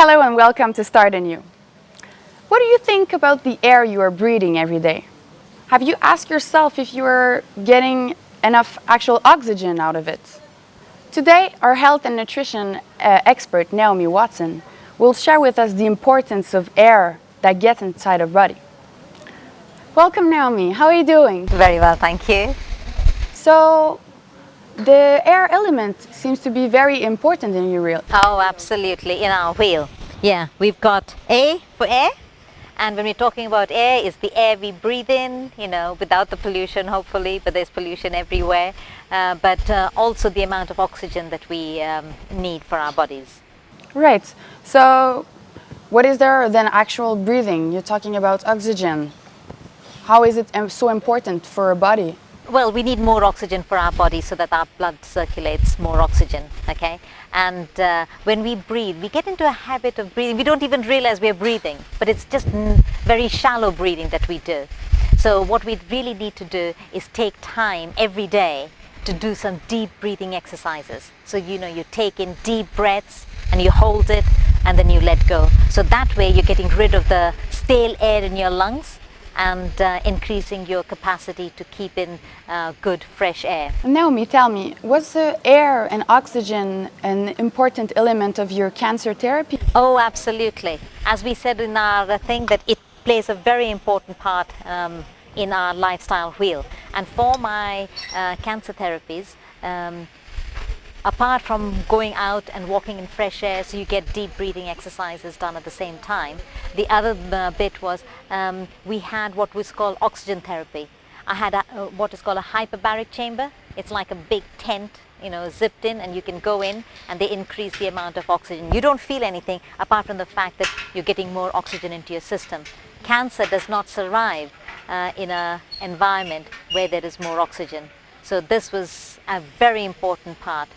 Hello and welcome to Start Anew. What do you think about the air you are breathing every day? Have you asked yourself if you are getting enough actual oxygen out of it? Today, our health and nutrition expert, Naomi Watson, will share with us the importance of air that gets inside our body. Welcome, Naomi. How are you doing? Very well, thank you. So, the air element seems to be very important in your wheel. Oh, absolutely, in our wheel. Yeah, we've got A for air, and when we're talking about air, it's the air we breathe in, without the pollution, hopefully, but there's pollution everywhere, but also the amount of oxygen that we need for our bodies. Right. So, what is there than actual breathing? You're talking about oxygen. How is it so important for a body? Well, we need more oxygen for our body so that our blood circulates more oxygen, okay? And when we breathe, we get into a habit of breathing. We don't even realize we're breathing, but it's just very shallow breathing that we do. So what we really need to do is take time every day to do some deep breathing exercises. So, you take in deep breaths and you hold it and then you let go. So that way you're getting rid of the stale air in your lungs and increasing your capacity to keep in good fresh air. Naomi, tell me, was air and oxygen an important element of your cancer therapy? Oh, absolutely. As we said in our thing, that it plays a very important part in our lifestyle wheel. And for my cancer therapies, apart from going out and walking in fresh air, so you get deep breathing exercises done at the same time, the other bit was we had what was called oxygen therapy. I had what is called a hyperbaric chamber. It's like a big tent, zipped in, and you can go in and they increase the amount of oxygen. You don't feel anything apart from the fact that you're getting more oxygen into your system. Cancer does not survive in an environment where there is more oxygen. So this was a very important part.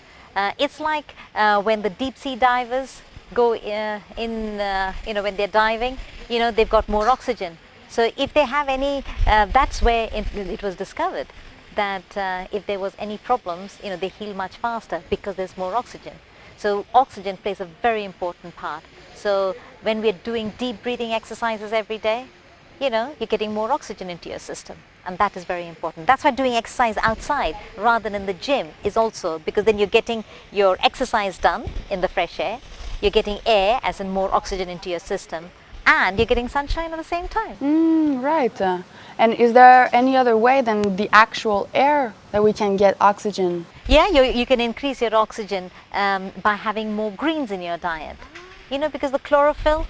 It's like when the deep sea divers go when they're diving, they've got more oxygen. So if they have any, that's where it was discovered that if there was any problems, they heal much faster because there's more oxygen. So oxygen plays a very important part. So when we're doing deep breathing exercises every day, you're getting more oxygen into your system. And that is very important. That's why doing exercise outside rather than in the gym is also, because then you're getting your exercise done in the fresh air, you're getting air, as in more oxygen into your system, and you're getting sunshine at the same time. Right. And is there any other way than the actual air that we can get oxygen? Yeah, you can increase your oxygen by having more greens in your diet. Because the chlorophyll,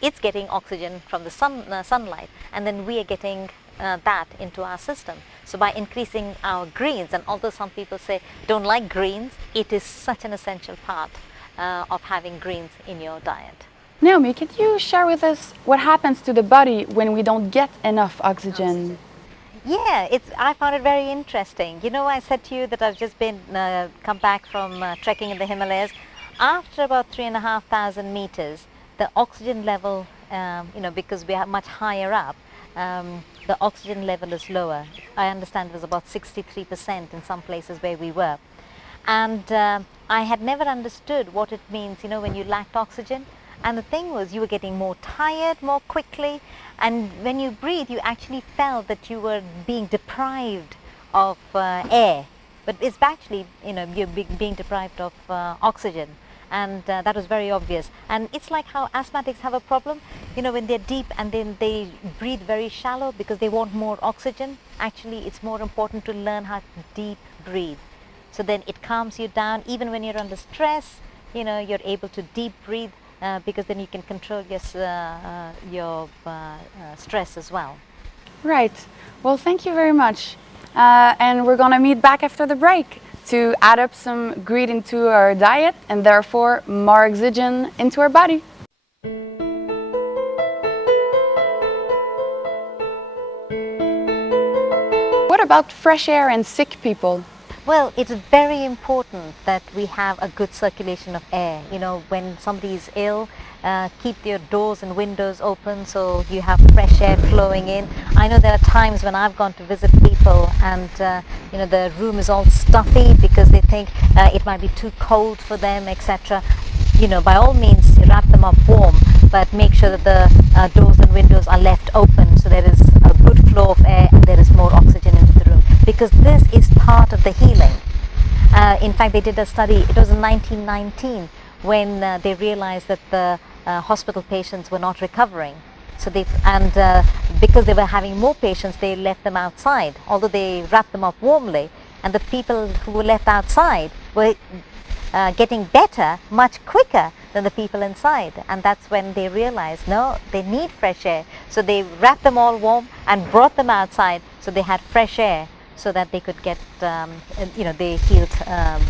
it's getting oxygen from the sunlight, and then we are getting that into our system. So by increasing our greens, and although some people say don't like greens, it is such an essential part of having greens in your diet. Naomi, could you share with us what happens to the body when we don't get enough oxygen? Yeah, I found it very interesting. I said to you that I've just been come back from trekking in the Himalayas. After about 3,500 meters, the oxygen level, because we are much higher up, the oxygen level is lower. I understand it was about 63% in some places where we were. And I had never understood what it means, when you lacked oxygen. And the thing was, you were getting more tired more quickly. And when you breathe, you actually felt that you were being deprived of air. But it's actually, you're being deprived of oxygen. And that was very obvious. And it's like how asthmatics have a problem, when they're deep and then they breathe very shallow because they want more oxygen. Actually, it's more important to learn how to deep breathe. So then it calms you down. Even when you're under stress, you're able to deep breathe because then you can control your stress as well. Right. Well, thank you very much. And we're going to meet back after the break to add up some greed into our diet and therefore more oxygen into our body. What about fresh air and sick people? Well, it's very important that we have a good circulation of air. When somebody is ill, keep your doors and windows open so you have fresh air flowing in. I know there are times when I've gone to visit people and the room is all stuffy because they think it might be too cold for them, etc. By all means, wrap them sure that the doors and windows are left open so there is a good flow of air and there is more oxygen into the room, because this is part of the healing. In fact, they did a study, it was in 1919, when they realized that the hospital patients were not recovering. So because they were having more patients, they left them outside, although they wrapped them up warmly, and the people who were left outside were getting better much quicker than the people inside. And that's when they realized, no, they need fresh air. So they wrapped them all warm and brought them outside so they had fresh air, so that they could get, they healed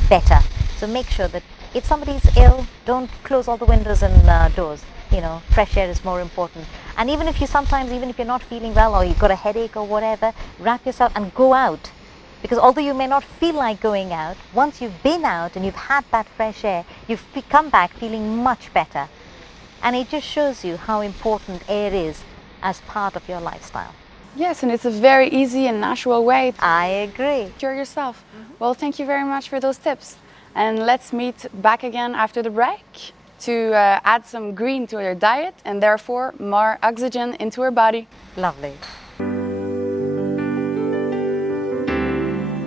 better. So make sure that if somebody is ill, don't close all the windows and doors. Fresh air is more important. And even if you're not feeling well, or you've got a headache or whatever, wrap yourself and go out. Because although you may not feel like going out, once you've been out and you've had that fresh air, you come back feeling much better. And it just shows you how important air is as part of your lifestyle. Yes, and it's a very easy and natural way to I agree. cure yourself. Well, thank you very much for those tips. And let's meet back again after the break to add some green to your diet and therefore more oxygen into our body. Lovely.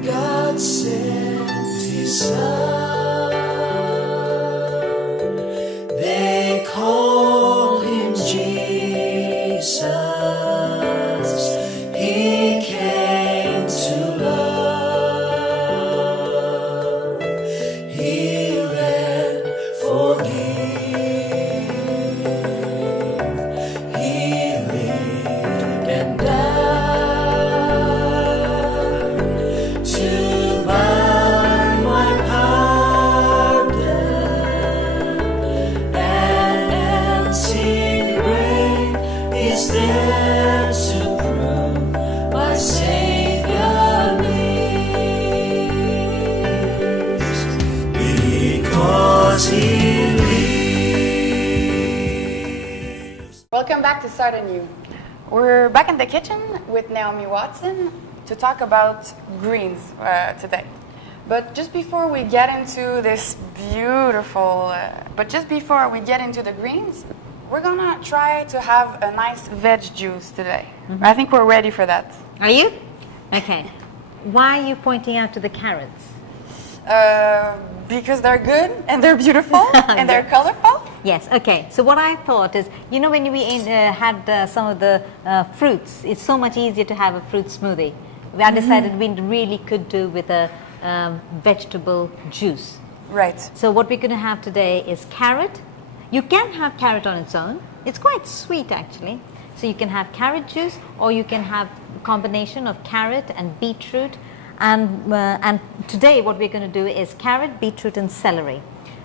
God sent His Son, they call Him Jesus. He came to love, heal and forgive. He lived and died to buy my pardon. An empty grave is there to prove my Savior lives, because He lives. Welcome back to Start Anew. We're back in the kitchen with Naomi Watson to talk about greens today. But just before we get into this beautiful, the greens, we're gonna try to have a nice veg juice today. I think we're ready for that. Are you? Okay. Why are you pointing out to the carrots? Because they're good and they're beautiful and they're colorful. Yes, okay. So what I thought is, when we had some of the fruits, it's so much easier to have a fruit smoothie. I decided we really could do with a vegetable juice. Right. So what we're going to have today is carrot. You can have carrot on its own. It's quite sweet actually. So you can have carrot juice, or you can have a combination of carrot and beetroot. And today what we're going to do is carrot, beetroot and celery.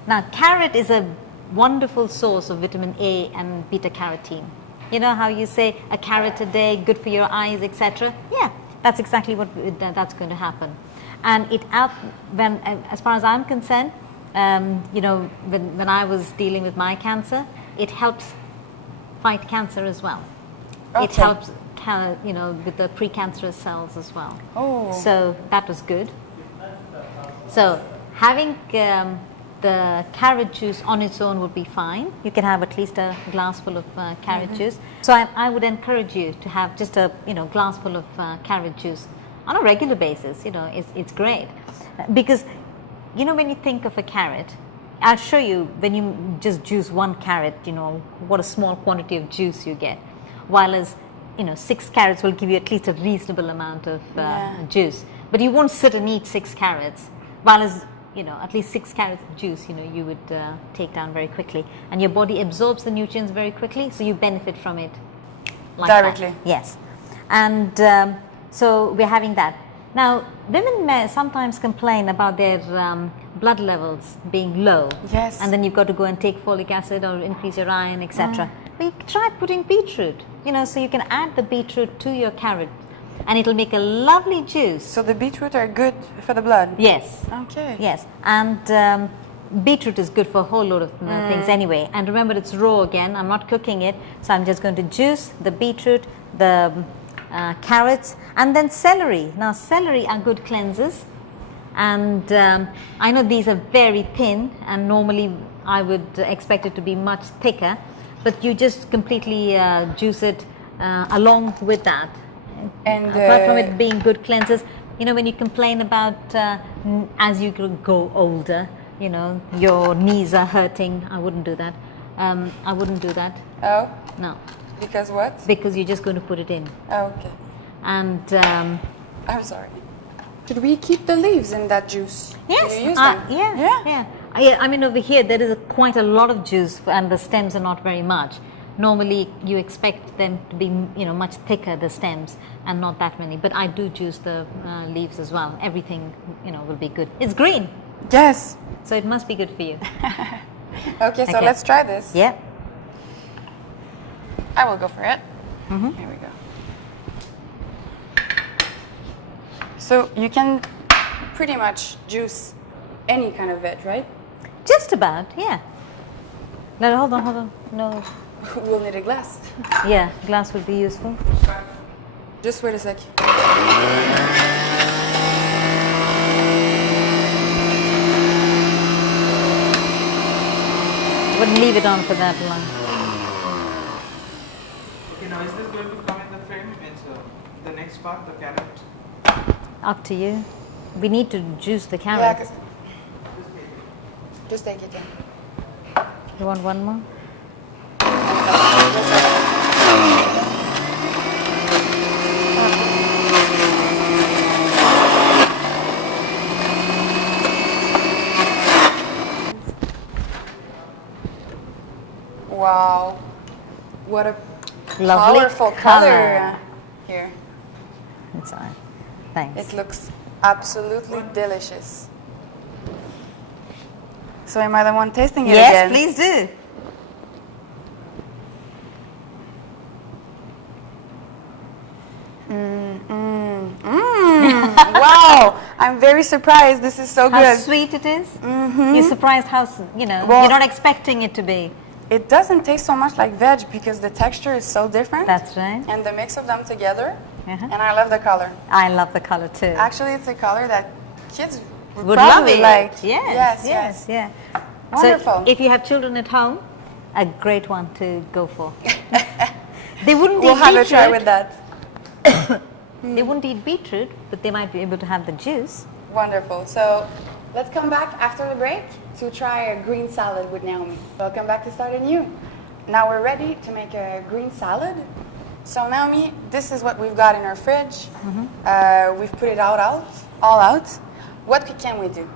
Now carrot is a wonderful source of vitamin A and beta carotene. You know how you say a carrot a day, good for your eyes, etc. Yeah, that's exactly what that's going to happen. And as far as I'm concerned, when I was dealing with my cancer, it helps fight cancer as well. Okay. It helps, with the precancerous cells as well. Oh. So that was good. So having the carrot juice on its own would be fine. You can have at least a glassful of carrot juice. So I would encourage you to have just a glassful of carrot juice on a regular basis. It's great, because when you think of a carrot, I'll show you when you just juice one carrot, what a small quantity of juice you get, while as 6 carrots will give you at least a reasonable amount of juice. But you won't sit and eat 6 carrots, while as at least 6 carrots of juice, you would take down very quickly, and your body absorbs the nutrients very quickly, so you benefit from it like directly. That. Yes, and so we're having that. Now, women may sometimes complain about their blood levels being low. Yes. And then you've got to go and take folic acid or increase your iron, etc. But you try putting beetroot, so you can add the beetroot to your carrot, and it'll make a lovely juice. So the beetroot are good for the blood? Yes. Okay. Yes, and beetroot is good for a whole load of things anyway. And remember, it's raw again. I'm not cooking it, so I'm just going to juice the beetroot, the carrots, and then celery. Now, celery are good cleansers, and I know these are very thin, and normally I would expect it to be much thicker, but you just completely juice it along with that. And Apart from it being good cleansers, you know, when you complain about as you go older, you know, your knees are hurting, I wouldn't do that. I wouldn't do that. Oh, No, because what? because you're just going to put it in. Oh, okay. And I'm sorry. Should we keep the leaves in that juice? yes, Do you use them? yeah, Yeah. yeah. Yeah, I mean, over here there is quite a lot of juice, and the stems are not very much. Normally, you expect them to be, you know, much thicker, the stems, and not that many. But I do juice the leaves as well. Everything, you know, will be good. It's green, Yes. so it must be good for you. Okay, so Okay. let's try this. Yeah. I will go for it. Mhm. Here we go. So you can pretty much juice any kind of veg, right? Just about, yeah. No, hold on. No, We'll need a glass. yeah, glass would be useful. Just wait a sec. Wouldn't leave it on for that long. Okay, now is this going to come in the frame? Means the next part, the carrot. Up to you. We need to juice the Yeah, carrot. 'cause- just take it in. You want one more? Wow, what a Lovely powerful color. color here. It's all right. Thanks. It looks absolutely delicious. So am I the one tasting it Yes, again? please do. Wow, I'm very surprised. This is so How good. sweet it is. You're surprised how, you know, Well- you're not expecting it to be. It doesn't taste so much like veg because the texture is so different. That's right. And the mix of them together. Uh-huh. And I love the color. I love the color too. Actually, it's a color that kids Would love probably it. like. Yes, yeah. Wonderful. So if you have children at home, a great one to go for. They wouldn't We'll eat have a beetroot. try with that. They wouldn't eat beetroot, but they might be able to have the juice. Wonderful. So let's come back after the break to try a green salad with Naomi. Welcome back to Start Anew. Now we're ready to make a green salad. So Naomi, this is what we've got in our fridge. We've put it all out. What can we do?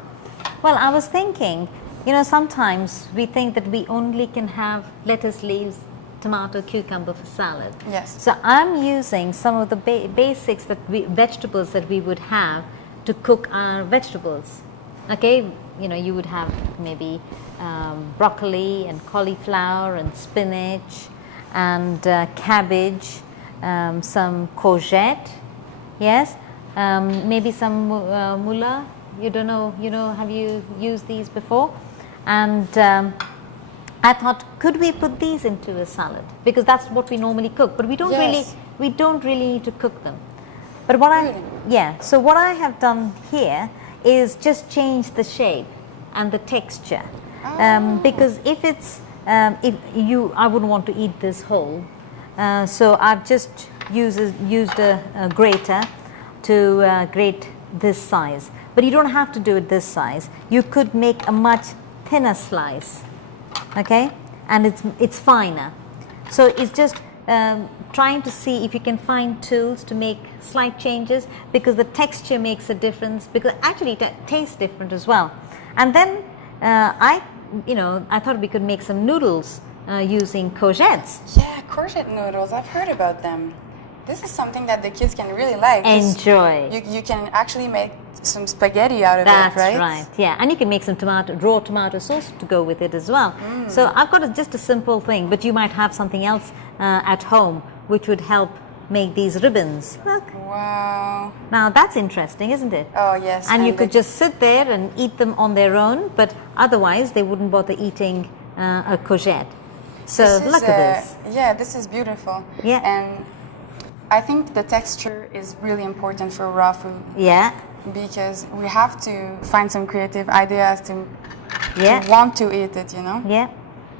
Well, I was thinking, you know, sometimes we think that we only can have lettuce leaves, tomato, cucumber for salad. Yes. So I'm using some of the basics vegetables that we would have to cook our vegetables. Okay, you know, you would have maybe broccoli and cauliflower and spinach and cabbage, some courgette, yes, maybe some mula. You don't know, you know, have you used these before? And I thought, could we put these into a salad? Because that's what we normally cook, but we don't Yes. really need to cook them. But what so what I have done here is just change the shape and the texture. Because if it's, I wouldn't want to eat this whole. So I've just used a grater to grate this size. But you don't have to do it this size. You could make a much thinner slice, okay? And it's finer. So it's just trying to see if you can find tools to make slight changes, because the texture makes a difference, because actually it tastes different as well. And then I thought we could make some noodles using courgettes. Yeah, courgette noodles. I've heard about them. This is something that the kids can really like. 'Cause Enjoy. You can actually make some spaghetti out of That's it, right? right. Yeah, and you can make some raw tomato sauce to go with it as well. So I've got just a simple thing, but you might have something else at home which would help make these ribbons. Look, Wow. now that's interesting, isn't it? Oh, yes. And you could just sit there and eat them on their own, but otherwise they wouldn't bother eating a courgette. So look at this. Yeah, this is beautiful. Yeah. And I think the texture is really important for raw food Yeah, because we have to find some creative ideas to yeah, want to eat it, you know? yeah.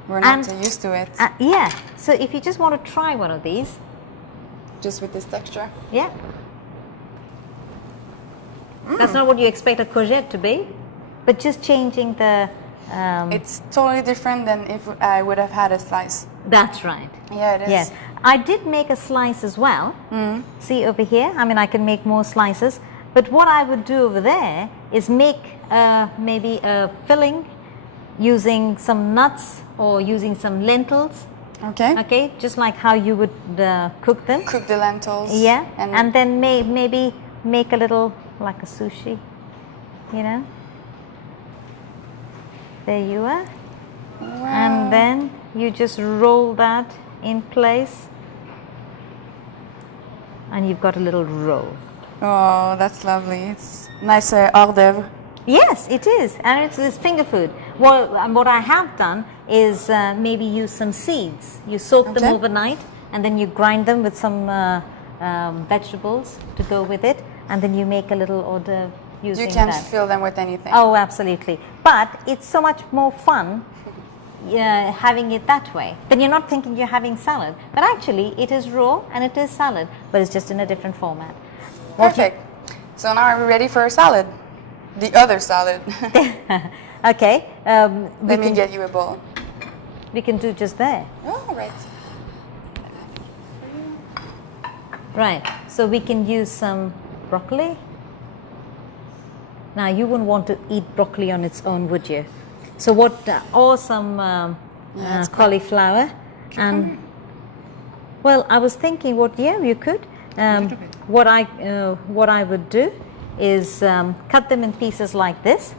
We're not And- so used to it. Yeah, so if you just want to try one of these, Just with this texture. yeah. That's not what you expect a courgette to be, but just changing the... It's totally different than if I would have had a slice. That's right. Yeah, it is. Yes. I did make a slice as well. See over here? I mean, I can make more slices. But what I would do over there is make maybe a filling using some nuts or using some lentils. Okay. Okay, just like how you would cook them. Cook the lentils. Yeah, And, and then maybe make a little like a sushi, you know. There you are. wow. And then you just roll that in place and you've got a little roll. Oh, that's lovely. It's nice hors d'oeuvre. Yes, it is, and it's finger food. Well, what I have done is maybe use some seeds. You soak them Okay. overnight and then you grind them with some vegetables to go with it, and then you make a little hors d'oeuvre using You can that. fill them with anything. Oh, absolutely. But it's so much more fun having it that way. Then you're not thinking you're having salad, but actually it is raw and it is salad, but it's just in a different format. Perfect. So now are we ready for a salad? The other salad. Okay. Let me get you a bowl. We can do just there. Oh, right. Right. So we can use some broccoli. Now you wouldn't want to eat broccoli on its own, would you? So what? Or some it's cauliflower. And well, I was thinking, you could. What I would do is cut them in pieces like this,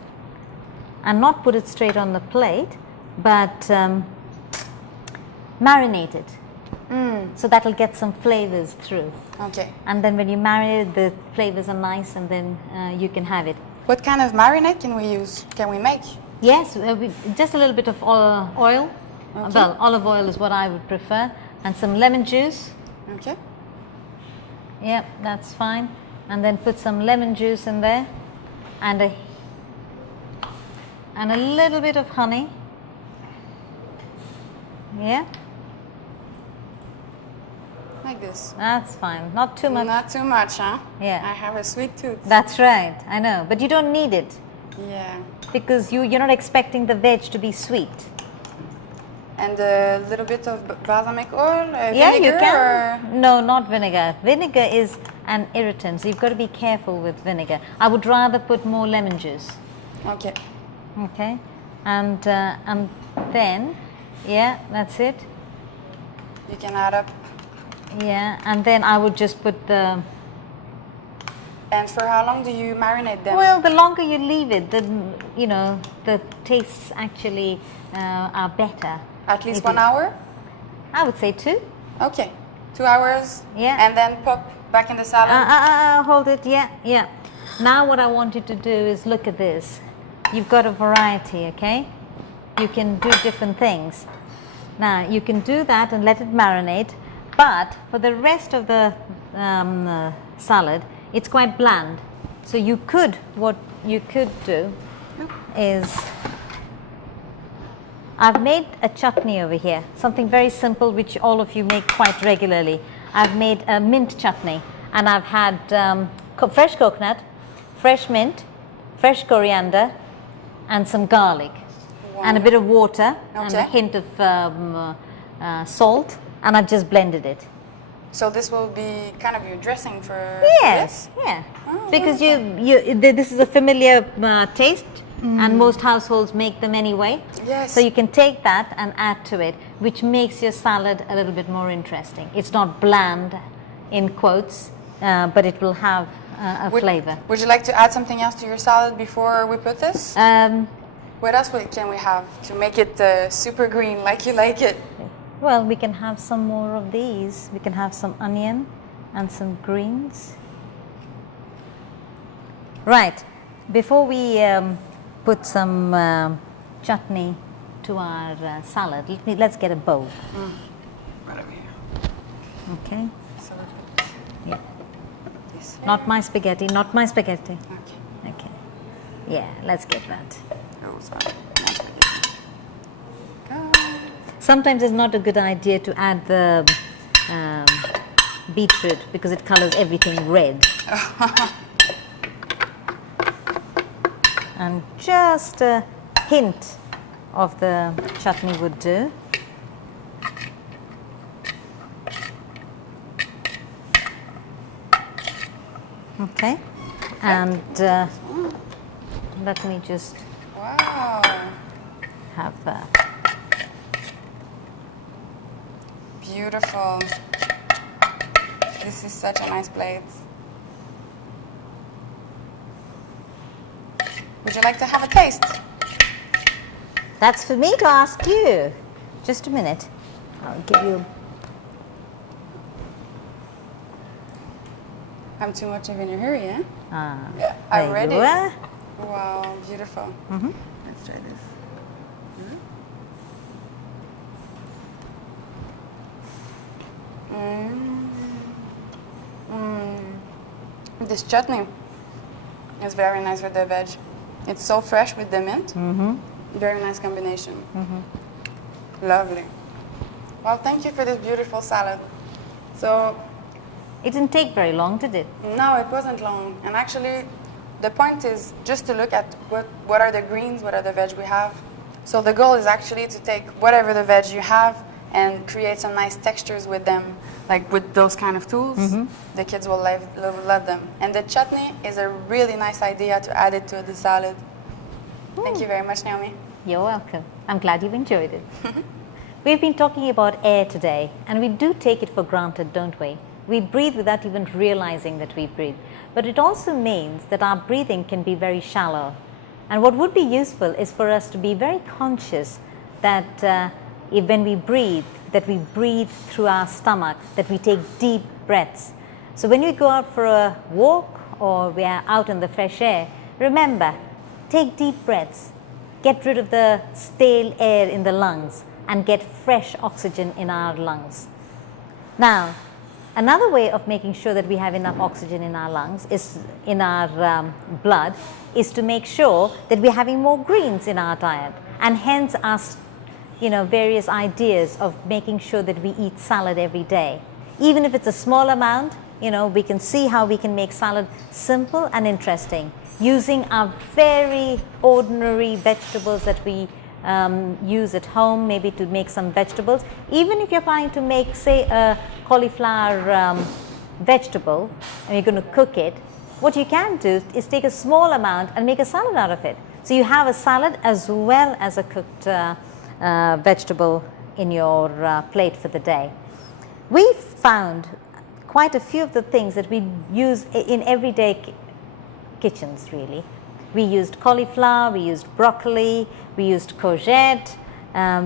and not put it straight on the plate, but marinate it. So that'll get some flavors through. Okay. And then when you marinate, the flavors are nice, and then you can have it. What kind of marinade can we use? Can we make? Yes, just a little bit of oil. Okay. Well, olive oil is what I would prefer, and some lemon juice. Okay. Yep, that's fine. And then put some lemon juice in there, and a little bit of honey. Yeah, Like this. that's fine. Not too much. Not too much, huh? Yeah. I have a sweet tooth. That's right. I know, but you don't need it Yeah. because you're not expecting the veg to be sweet. And a little bit of balsamic oil, Yeah, vinegar, you can. No, not vinegar. Vinegar is an irritant, so you've got to be careful with vinegar. I would rather put more lemon juice. Or... Okay. Okay, and then, yeah, that's it. You can add up. Yeah, and then I would just put the. And for how long do you marinate them? Well, the longer you leave it, the tastes actually are better. At least It 1 is. hour? I would say 2. Okay. 2 hours? Yeah. And then pop back in the salad? Hold it. Yeah. Now what I want you to do is look at this. You've got a variety, okay? You can do different things. Now you can do that and let it marinate, but for the rest of the salad, it's quite bland. So what you could do is, I've made a chutney over here, something very simple which all of you make quite regularly. I've made a mint chutney, and I've had fresh coconut, fresh mint, fresh coriander, and some garlic, and a bit of water, and a Okay. hint of salt, and I've just blended it. So this will be kind of your dressing for Yes, this? yeah, Oh, because this is a familiar taste, and most households make them anyway. Yes. So you can take that and add to it, which makes your salad a little bit more interesting. It's not bland, in quotes, but it will have a flavor. Would you like to add something else to your salad before we put this? What else can we have to make it super green like you like it? Well, we can have some more of these. We can have some onion and some greens. Right. Before we put some chutney to our salad, let's get a bowl. Right over here. Okay. So we put Yeah. this. Not my spaghetti. Not my spaghetti. Okay. Okay. Yeah. Let's get that. Oh, sorry. Nice spaghetti. Go. Sometimes it's not a good idea to add the beetroot because it colors everything red. And just a hint of the chutney would do. Okay, and let me just Wow. have Beautiful. This is such a nice plate. Would you like to have a taste? that's for me to ask you. Just a minute. I'll give you. I'm too much of in a hurry, eh? Ah, Yeah, there I'm ready. you are. Wow, beautiful. Mhm. Let's try this. This chutney is very nice with the veg. It's so fresh with the mint. Very nice combination. Lovely. Well, thank you for this beautiful salad. So, It didn't take very long, did it? no, it wasn't long. And actually, the point is just to look at what are the greens, what are the veg we have. So the goal is actually to take whatever the veg you have and create some nice textures with them, like with those kind of tools. The kids will love them. And the chutney is a really nice idea to add it to the salad. Thank you very much, Naomi. You're welcome. I'm glad you've enjoyed it. We've been talking about air today, and we do take it for granted, don't we? We breathe without even realizing that we breathe. But it also means that our breathing can be very shallow. And what would be useful is for us to be very conscious that when we breathe through our stomach, that we take deep breaths. So when you go out for a walk or we are out in the fresh air, remember, take deep breaths. Get rid of the stale air in the lungs and get fresh oxygen in our lungs. Now, another way of making sure that we have enough oxygen in our lungs is in our blood is to make sure that we're having more greens in our diet, and hence our various ideas of making sure that we eat salad every day. Even if it's a small amount, we can see how we can make salad simple and interesting using our very ordinary vegetables that we use at home, maybe to make some vegetables. Even if you're trying to make, say, a cauliflower vegetable and you're going to cook it, what you can do is take a small amount and make a salad out of it. So you have a salad as well as a cooked vegetable in your plate for the day. We found quite a few of the things that we use in everyday kitchens, really. We used cauliflower, we used broccoli, we used courgette,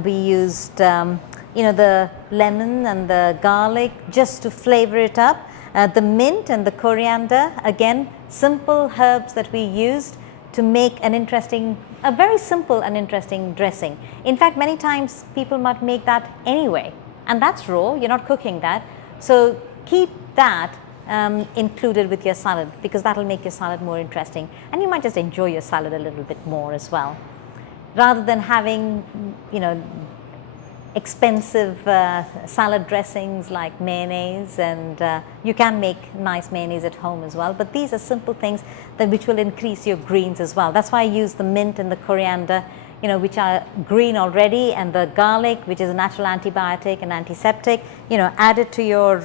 we used the lemon and the garlic just to flavor it up. The mint and the coriander, again, simple herbs that we used to make a very simple and interesting dressing. In fact, many times people might make that anyway, and that's raw, you're not cooking that. So keep that included with your salad, because that will make your salad more interesting, and you might just enjoy your salad a little bit more as well. Rather than having, expensive salad dressings like mayonnaise, and you can make nice mayonnaise at home as well, but these are simple things which will increase your greens as well. That's why I use the mint and the coriander, which are green already, and the garlic, which is a natural antibiotic and antiseptic, add it to your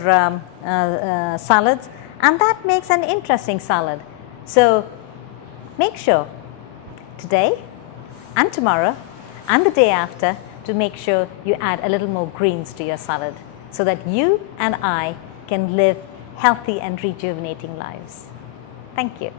salads, and that makes an interesting salad. So make sure today and tomorrow and the day after to make sure you add a little more greens to your salad, so that you and I can live healthy and rejuvenating lives. Thank you.